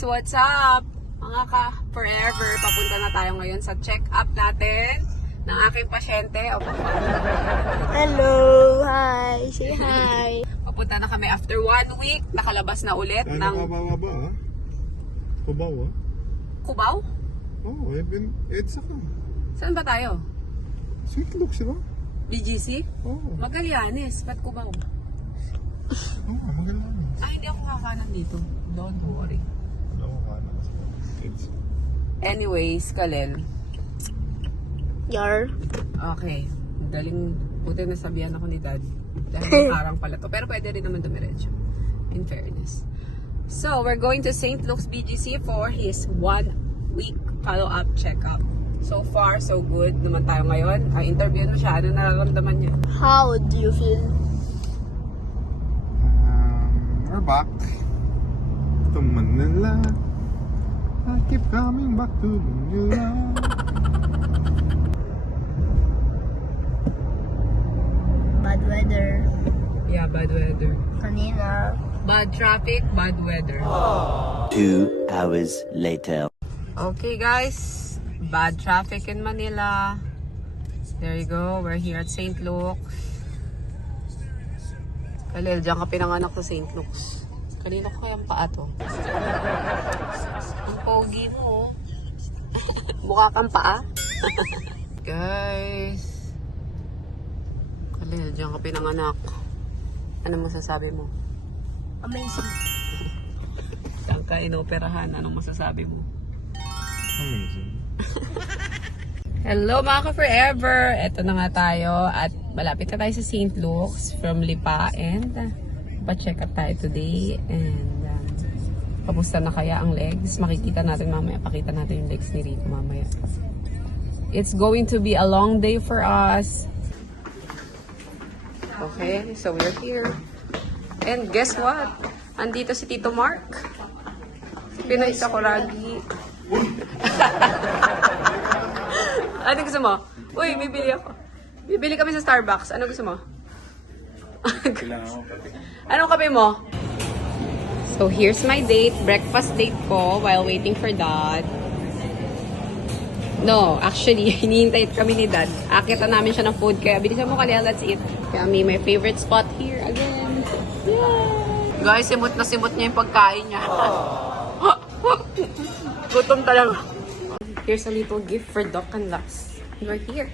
guys! What's up? Mga ka-forever, papunta na tayo ngayon sa check-up natin ng aking pasyente. Hello! Hi! Say hi! Papunta na kami after 1 week. Nakalabas na ulit ng... Nakababa ah. Cubao ah. Cubao? Oo, EDSA ka. Saan ba tayo? St. Luke's, diba? BGC? Oo. Magallanes. Ba't Cubao? Oo, Magallanes. Ay, hindi ako kakanan dito. Don't worry. Wala ko kanan sa EDSA. Anyways, Kalel. Yar. Okay. Daling buti na sabihan ako ni Dad. Dahil parang pala to. Pero pwede rin naman dumiretso. In fairness. So, we're going to St. Luke's BGC for his 1 week follow-up checkup. So far, so good naman tayo ngayon. Interviewin mo siya. Ano nararamdaman niya? How do you feel? We're back to Manila. I keep coming back to Manila. Bad weather. Yeah, bad weather. Kanina. Bad traffic, bad weather. 2 hours later. Okay, guys. Bad traffic in Manila. There you go. We're here at St. Luke's. Kalel, diyan ka pinanganak sa St. Luke's. Kanina ko kayang paa to. Ang pogi mo. Mukha kang paa. Guys. Kalel, diyan ka pinanganak. Ano masasabi mo? Amazing. Diyan ka inoperahan. Anong masasabi mo? Amazing. Hello mga ka-forever! Ito na nga tayo at malapit na tayo sa St. Luke's from Lipa and pa-check up tayo today and kamusta na kaya ang legs? Makikita natin mamaya, pakita natin yung legs ni Rico mamaya. It's going to be a long day for us. Okay, so we're here. And guess what? Andito si Tito Mark. Pinoy Sakuragi. Ano gusto mo? Uy, bibili ako. Bibili kami sa Starbucks. Ano gusto mo? Anong kape mo? So, here's my date. Breakfast date ko while waiting for Dad. No, actually, hinihintay kami ni Dad. Akita namin siya ng food. Kaya bilisan mo Kalel, let's eat. Kaya my favorite spot here again. Yeah. Guys, simot na simot niya yung pagkain niya. Gutom talaga. Here's a little gift for Doc and Las. You're here.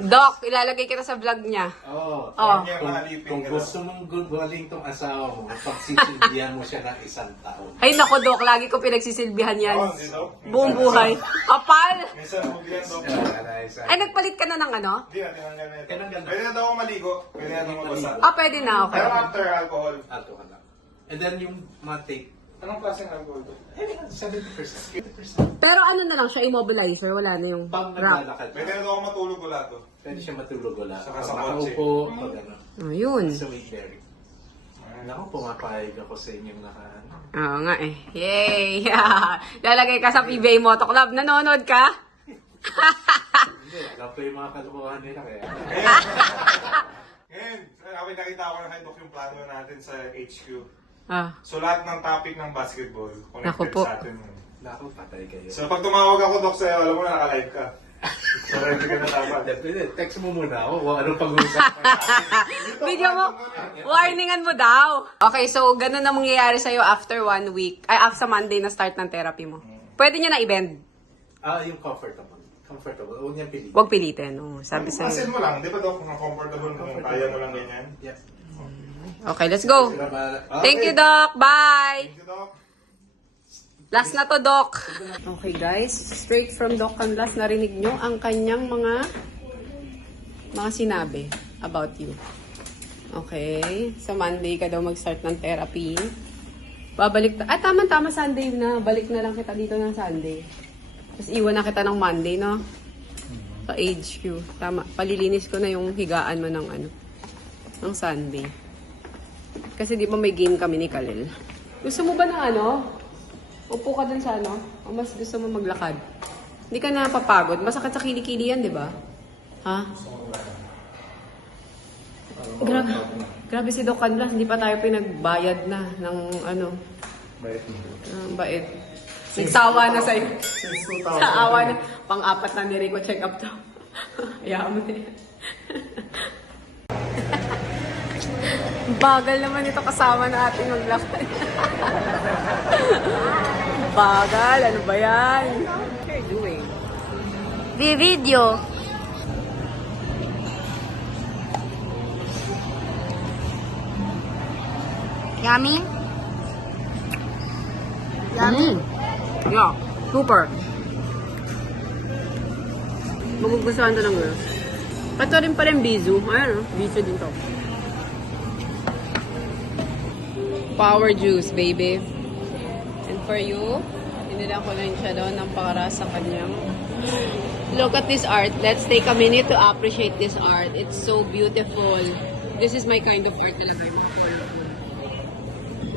Doc, ilalagay kita sa vlog niya. Oo. Oh. Kung gusto mong galing tong asawa mo, pagsisilbihan mo siya ng 1 taon. Ay nako Doc, lagi ko pinagsisilbihan yan. Buong buhay. Kapal! Minsan magbihan daw. Ay, nagpalit ka na ng ano? Hindi na, tinanggal na ito. Pwede na daw ako maligo. Pwede na daw mabasa. Ah, pwede na, okay. Pero after alcohol. Ato ka lang. And then yung mga tape, Anong klaseng alcohol to? 70%. 50%. Pero ano na lang siya, immobilizer, wala na yung Pag wrap. naglalakad, Pwede na daw ako matulog wala to. pwede siya matulog wala. Saka Pag sa nakaupo, pag ano. Ayun. Sa weight bearing. Naku, pumapayag ako sa inyong nakaano. Oo nga eh. Yay! Lalagay ka sa PBA Moto Club. Nanonood ka? Hindi, alam ko yung mga kalukuhan nila kaya. Ngayon, nakita ko na kay Doc yung plano natin sa HQ. Ah. So lahat ng topic ng basketball Naku connected po. sa atin. Naku, patay kayo. So pag tumawag ako Doc sa'yo, alam mo na naka-live ka. So ready ka na dapat. Pwede, text mo muna ako kung anong pag-uusapan natin. Video mo, warningan mo daw. Okay, so ganun na mangyayari sa'yo after 1 week. Ay, after Monday na start ng therapy mo. Pwede niya na i-bend. Yung comfortable. Comfortable. Huwag niyang pilitin. Huwag pilitin. Oh, sabi Asin sa'yo. mo lang, di ba Doc? Kung comfortable mo, kung kaya mo lang ganyan. Yes. Okay, let's go. Sila ba- Thank you, Doc. Bye. Thank you, Doc. Last na to, Doc. Okay, guys. Straight from Doc Canlas, narinig nyo ang kanyang mga sinabi about you. Okay. Sa Monday ka daw mag-start ng therapy. Babalik tama-tama Sunday na. Balik na lang kita dito ng Sunday. Tapos iwan na kita ng Monday, no? Sa HQ. Tama. Palilinis ko na yung higaan mo ng Sunday. Kasi di ba may game kami ni Kalel? Gusto mo ba ng upo ka dun sa o mas gusto mo maglakad? Hindi ka na papagod. Masakit sa kilikili yan, di ba? Ha? Grabe si Doc Canlas, hindi pa tayo pinagbayad na ng Bait mo. Bait. Nagsawa na sa'yo. Since Sa awa na. Pang-apat na ni Rico check up to. Hayaan mo na yan. Bagal naman ito kasama na ating maglakad. Bagal, ano ba yan? What are you doing? Video. Yummy? Yummy? Yeah, super. Magugustuhan to ng girls. Ito rin pala yung bizu. Ayan, bizu din to. Power juice, baby. And for you, inilang ko lang siya doon ng pangaras sa kanyang. Look at this art. Let's take a minute to appreciate this art. It's so beautiful. This is my kind of art talaga.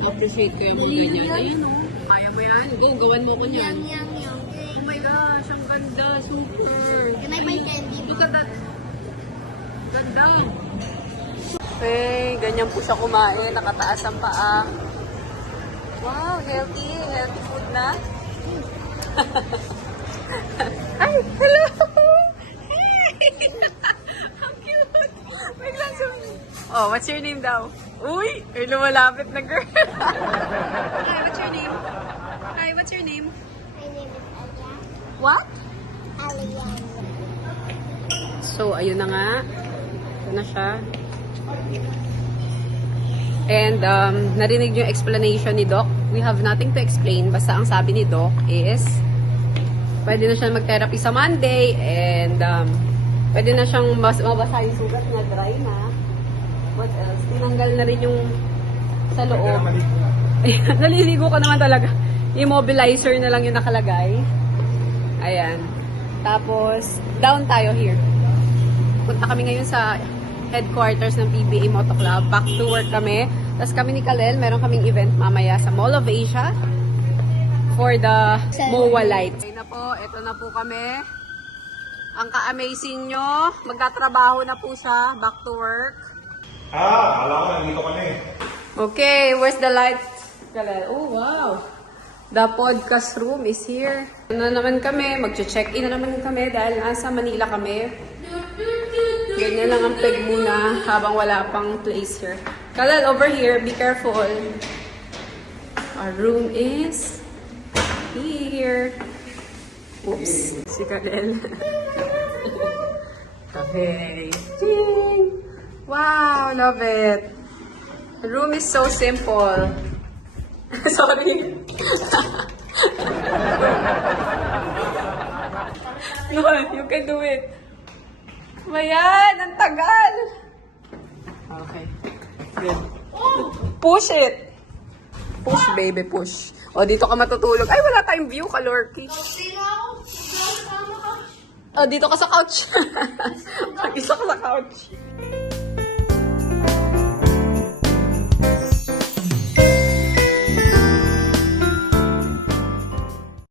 Appreciate ko yung mga ganyan. Ayun o. Kaya mo yan. Go, gawan mo ko niyan. Yum, yum. Oh my gosh, ang ganda. Super. Can I buy candy? Look at that. Ganda. Okay, ganyan po siya kumain. Nakataas ang paa. Wow, healthy. Healthy food na. Ay, hello! Hi! How cute! Biglang sumili. Oh, what's your name daw? Uy! May lumalapit na girl. Hi, what's your name? Hi, what's your name? My name is Alia. What? Alia. So, ayun na nga. Ito na siya. And, narinig yung explanation ni Doc. We have nothing to explain. Basta ang sabi ni Doc is, pwede na siyang mag-therapy sa Monday. And, pwede na siyang mabasa yung sugat na dry na. What else? Tinanggal na rin yung sa loob. Naliligo ka naman talaga. Immobilizer na lang yung nakalagay. Ayan. Tapos, down tayo here. Punta kami ngayon sa headquarters ng PBA Moto Club. Back to work kami. Tapos kami ni Kalel, meron kaming event mamaya sa Mall of Asia for the MOA Light. Okay na po, ito na po kami. Ang ka-amazing nyo. Magtatrabaho na po siya. Back to work. Alam ko, nandito ka na eh. Okay, where's the light? Kalel? Oh, wow. The podcast room is here. Ano naman kami, mag-check-in na naman kami dahil nasa Manila kami. Ganyan lang ang peg muna habang wala pang place here. Kalel, over here, be careful. Our room is here. Oops, si Kalel. Okay. Ching! Wow, love it. The room is so simple. Sorry. No, you can do it. Mayan, ang tagal. Okay. Good. Push it. Push, baby, push. O, dito ka matutulog. Ay, wala tayong view, kalorky. O, dito ka sa couch. Mag-isa ka sa couch.